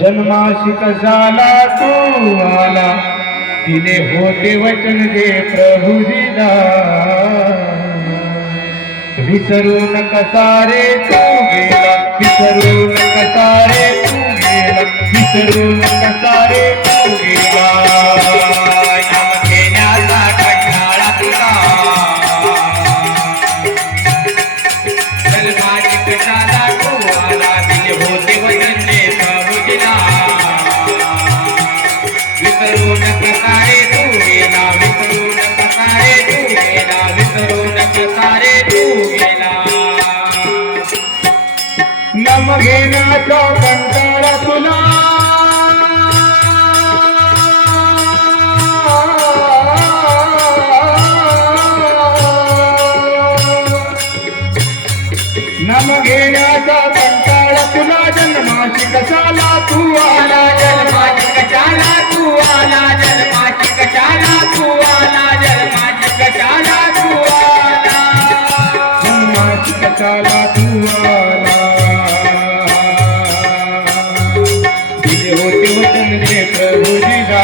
जन्माशी कशाला तू आला, दिले होते वचन जे प्रभू दिला. विसरून कसा रे तू गेला, विसरून कसा रे तू गेला, विसरून कसा रे तू गेला. नाम घेण्याचा कंटाळा तुला, जन्माची कशाला तू आला, दिले होते वचन जे प्रभू दिला. विसरून कसा रे तू गेला, विसरून कसा रे तू गेला, विसरून कसा रे तू गेला. नाम घेण्याचा कंटाळा तुला, नाम घेण्याचा कंटाळा तुला. जन्माशी कशाला तू आला, जन्माची कशाला तू आला, जन्माची कशाला तू आला, जन्माची कशाला तू आला. जन्माची कशाला तू आला. दिले होते वचन जे प्रभू दिला.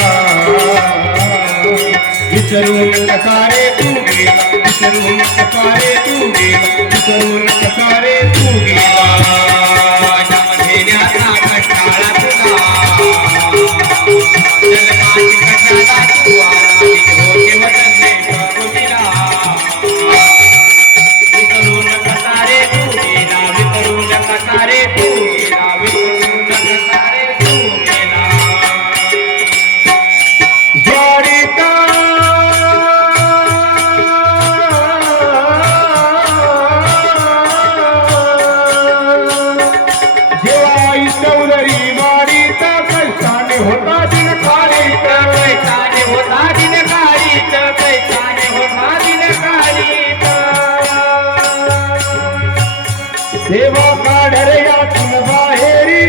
विसरून कसा रे तू गेला, विसरून कसा रे तू गेला, विसरून कसा रे तू गेला. नाम घेण्याचा कंटाळा तुला, जन्माची कशाला तू आला, दिले होते वचन जे प्रभू दिला. विसरून कसा रे तू गेला, विसरून कसा रे तू गेला, विसरून कसा रे तू गेला. ज्वारीता जेव्हा आई चौधरी मारीता कशाने होता दिन खारीत, कैसाने होता दिन काळीत, कैसाने होता दिन काळीत. देवा काढ रे यातून बाहेरी,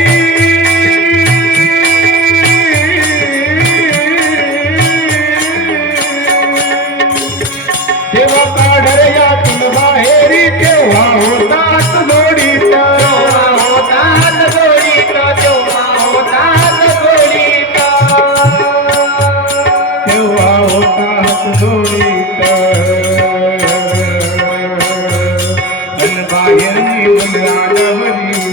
देवा काढ रे यातून बाहेरी. तेव्हा होतात जोडीत, तेव्हा होतात जोडीत, तेव्हा होतात जोडीत. तेव्हा होतात जोडीत. अन बाहेर निघून आल्यावरी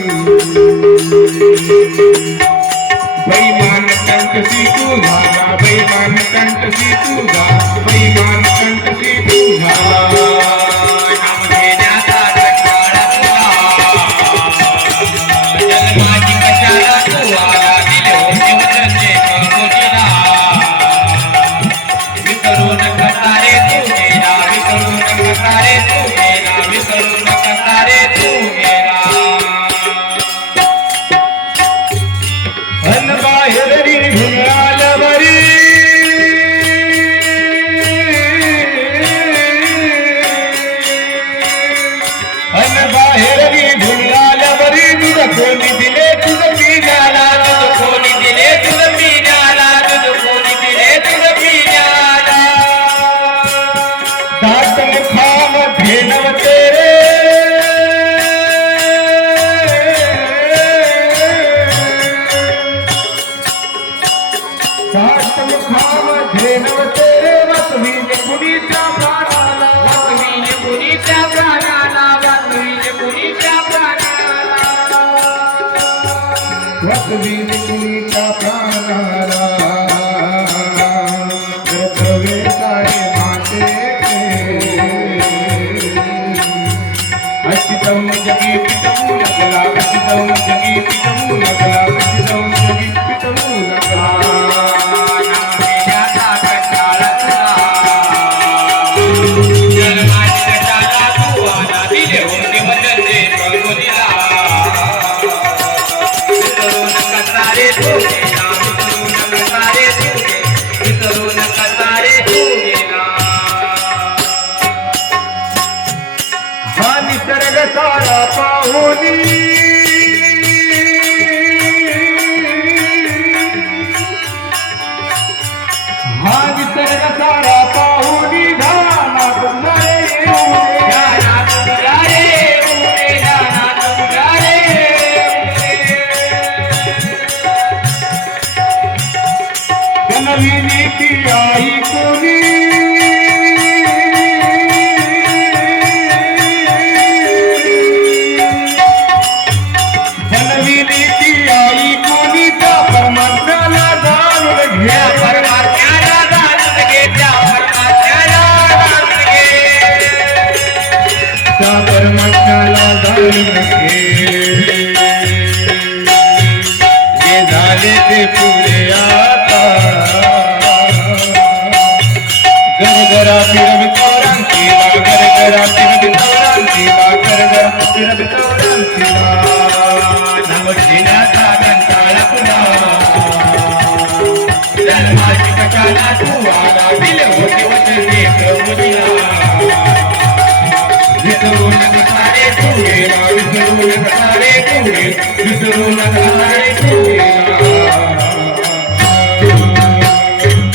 बैमान कंटसी तू झाला, बैमान कंटसी तू झाला, बैमान कंटसी तू झाला. नाम घेण्याचा कंटाळा तुला, जन्माची कशाला तू आला, दिले होते वचन जे प्रभू दिला. विसरून कसा रे तू गेला, विसरून कसा रे तू गेला, विसरून कसा रे तू गेला. अन बाहेर निघून आल्यावरी अन बाहेर निघून आल्यावरी दूध कोणी दिले तुझं पिण्याला, दूध कोणी दिले दूध पिण्याला, दूध कोणी दिले दूध पिण्याला. दातन खामध्ये नव्हते रे, दातन खामध्ये नव्हते रे. वसवीन कुणीच्या प्राणाला, वाकवीन कुणीच्या प्राणाला, वाकवीन कुणीच्या प्राणाला. वसवीन कुणीच्या प्राणाला. कर्तव्य काय माते अशी जाऊन जगी पिटवू लागला, अशी जाऊन जगी पिटवू लागला, अशी जाऊन जगी पिटवू लागला. नाम घेण्याचा कंटाळा तुला, जन्माची कशाला तू आला, दिले होते वचन जे प्रभू दिला. विसरून कसा रे तू गेला, विसरून कसा रे तू गेला, विसरून कसा रे तू गेला. हा निसर्ग सारा पाहुनी विसरू नका रे तू